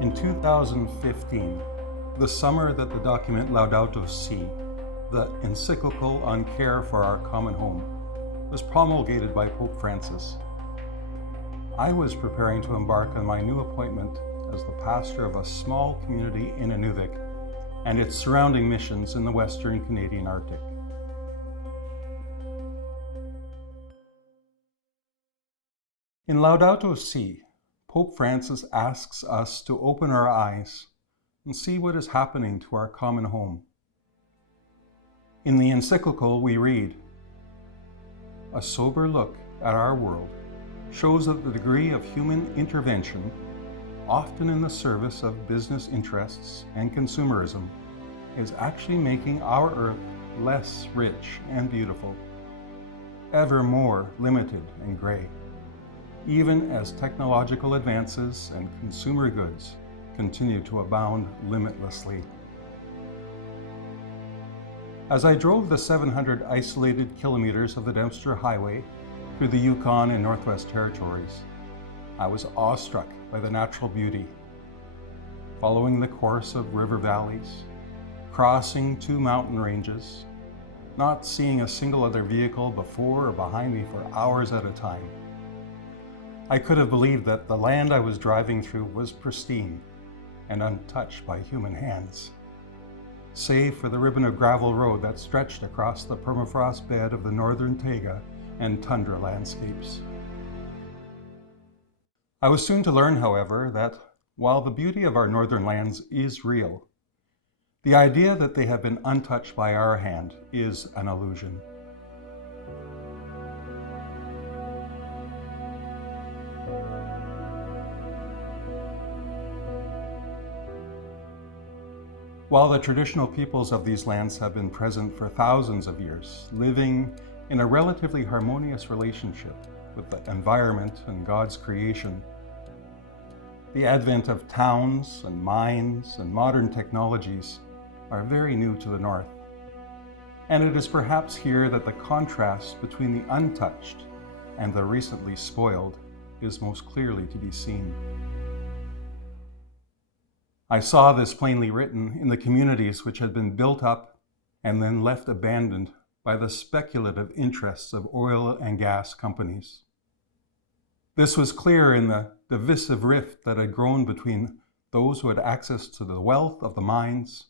In 2015, the summer that the document Laudato Si, the encyclical on care for our common home, was promulgated by Pope Francis, I was preparing to embark on my new appointment as the pastor of a small community in Inuvik and its surrounding missions in the Western Canadian Arctic. In Laudato Si, Pope Francis asks us to open our eyes and see what is happening to our common home. In the encyclical, we read, "A sober look at our world shows that the degree of human intervention, often in the service of business interests and consumerism, is actually making our earth less rich and beautiful, ever more limited and gray, even as technological advances and consumer goods continue to abound limitlessly." As I drove the 700 isolated kilometers of the Dempster Highway through the Yukon and Northwest Territories, I was awestruck by the natural beauty. Following the course of river valleys, crossing 2 mountain ranges, not seeing a single other vehicle before or behind me for hours at a time, I could have believed that the land I was driving through was pristine and untouched by human hands, save for the ribbon of gravel road that stretched across the permafrost bed of the northern taiga and tundra landscapes. I was soon to learn, however, that while the beauty of our northern lands is real, the idea that they have been untouched by our hand is an illusion. While the traditional peoples of these lands have been present for thousands of years, living in a relatively harmonious relationship with the environment and God's creation, the advent of towns and mines and modern technologies are very new to the North. And it is perhaps here that the contrast between the untouched and the recently spoiled is most clearly to be seen. I saw this plainly written in the communities which had been built up and then left abandoned by the speculative interests of oil and gas companies. This was clear in the divisive rift that had grown between those who had access to the wealth of the mines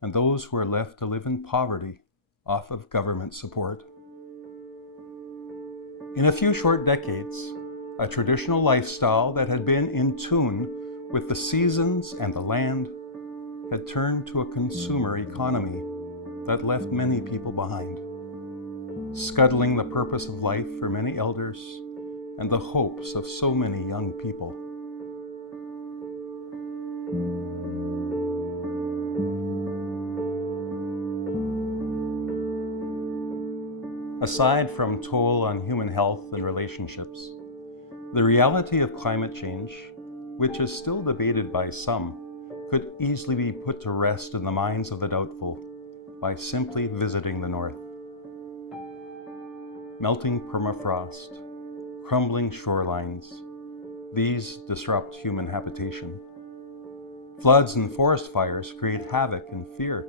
and those who were left to live in poverty off of government support. In a few short decades, a traditional lifestyle that had been in tune with the seasons and the land had turned to a consumer economy that left many people behind, scuttling the purpose of life for many elders and the hopes of so many young people. Aside from toll on human health and relationships, the reality of climate change, which is still debated by some, could easily be put to rest in the minds of the doubtful by simply visiting the North. Melting permafrost, crumbling shorelines, these disrupt human habitation. Floods and forest fires create havoc and fear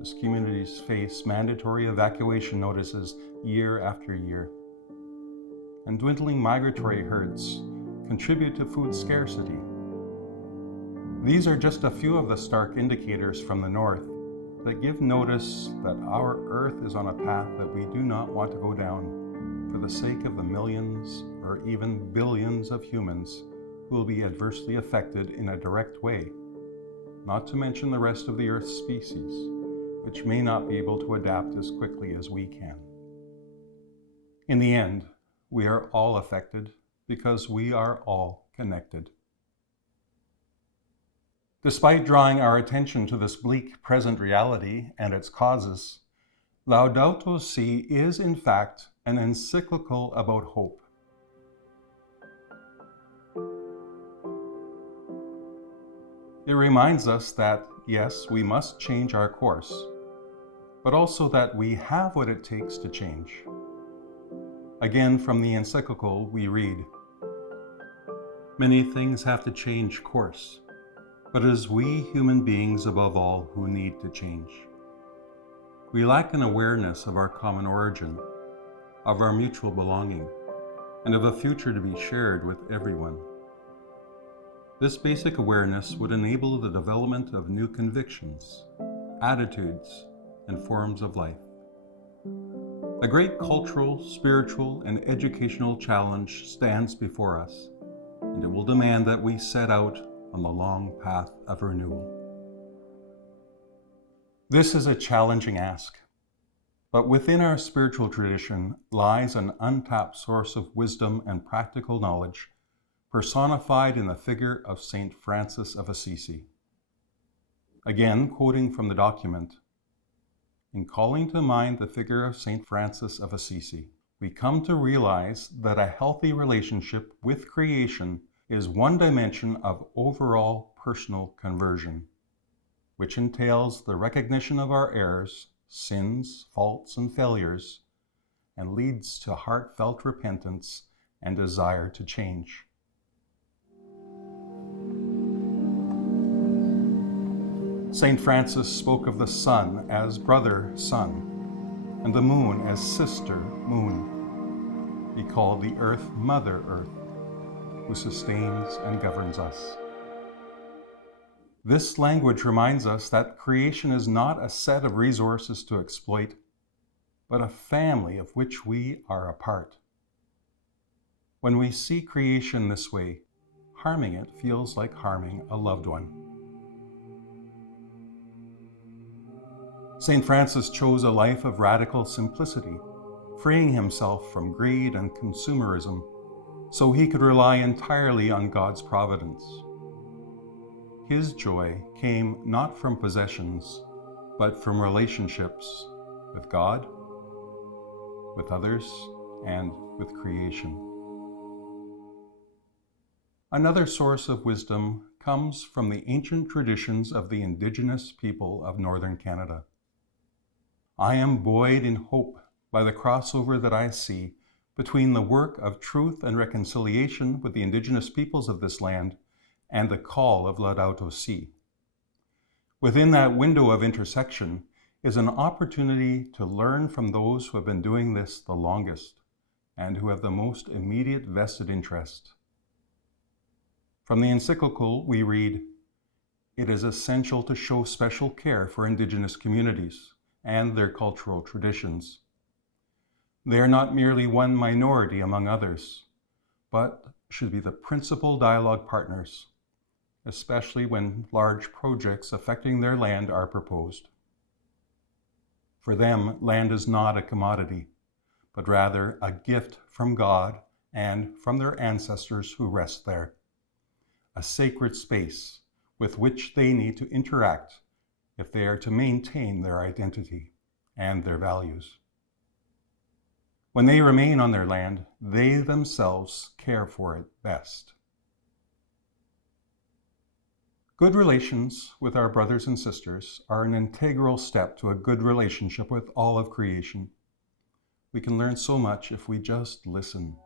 as communities face mandatory evacuation notices year after year. And dwindling migratory herds contribute to food scarcity. These are just a few of the stark indicators from the North that give notice that our Earth is on a path that we do not want to go down for the sake of the millions or even billions of humans who will be adversely affected in a direct way, not to mention the rest of the Earth's species, which may not be able to adapt as quickly as we can. In the end, we are all affected because we are all connected. Despite drawing our attention to this bleak present reality and its causes, Laudato Si is in fact an encyclical about hope. It reminds us that, yes, we must change our course, but also that we have what it takes to change. Again, from the encyclical, we read, "Many things have to change course, But it is we human beings above all who need to change. We lack an awareness of our common origin, of our mutual belonging, and of a future to be shared with everyone. This basic awareness would enable the development of new convictions, attitudes, and forms of life. A great cultural, spiritual, and educational challenge stands before us, and it will demand that we set out on the long path of renewal. This is a challenging ask, but within our spiritual tradition lies an untapped source of wisdom and practical knowledge, personified in the figure of St. Francis of Assisi. Again, quoting from the document, "In calling to mind the figure of St. Francis of Assisi, we come to realize that a healthy relationship with creation is one dimension of overall personal conversion, which entails the recognition of our errors, sins, faults, and failures, and leads to heartfelt repentance and desire to change." St. Francis spoke of the sun as brother sun, and the moon as sister moon. He called the earth Mother Earth, who sustains and governs us. This language reminds us that creation is not a set of resources to exploit, but a family of which we are a part. When we see creation this way, harming it feels like harming a loved one. St. Francis chose a life of radical simplicity, freeing himself from greed and consumerism so he could rely entirely on God's providence. His joy came not from possessions, but from relationships with God, with others, and with creation. Another source of wisdom comes from the ancient traditions of the Indigenous people of northern Canada. I am buoyed in hope by the crossover that I see between the work of truth and reconciliation with the Indigenous peoples of this land and the call of Laudato Si. Within that window of intersection is an opportunity to learn from those who have been doing this the longest and who have the most immediate vested interest. From the encyclical, we read, "It is essential to show special care for Indigenous communities and their cultural traditions. They are not merely one minority among others, but should be the principal dialogue partners, especially when large projects affecting their land are proposed. For them, land is not a commodity, but rather a gift from God and from their ancestors who rest there, a sacred space with which they need to interact if they are to maintain their identity and their values. When they remain on their land, they themselves care for it best." Good relations with our brothers and sisters are an integral step to a good relationship with all of creation. We can learn so much if we just listen.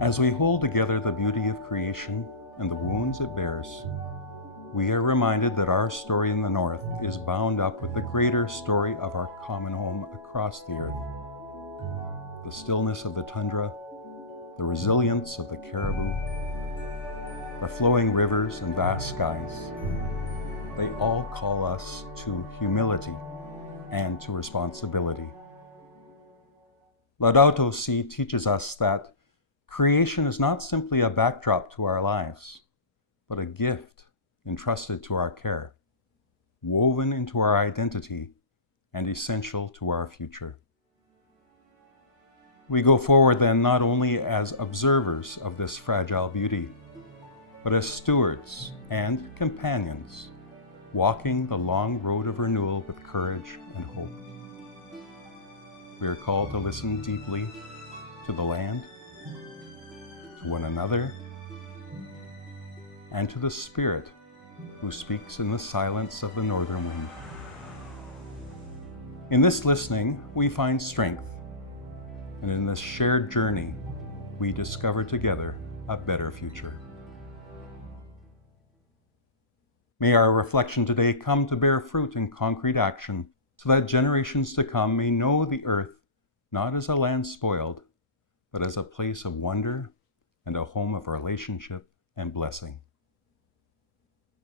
As we hold together the beauty of creation and the wounds it bears, we are reminded that our story in the North is bound up with the greater story of our common home across the earth. The stillness of the tundra, the resilience of the caribou, the flowing rivers and vast skies, they all call us to humility and to responsibility. Laudato Si teaches us that creation is not simply a backdrop to our lives, but a gift entrusted to our care, woven into our identity and essential to our future. We go forward then not only as observers of this fragile beauty, but as stewards and companions, walking the long road of renewal with courage and hope. We are called to listen deeply to the land, to one another, and to the Spirit who speaks in the silence of the northern wind. In this listening, we find strength, and in this shared journey, we discover together a better future. May our reflection today come to bear fruit in concrete action, so that generations to come may know the earth not as a land spoiled, but as a place of wonder and a home of relationship and blessing.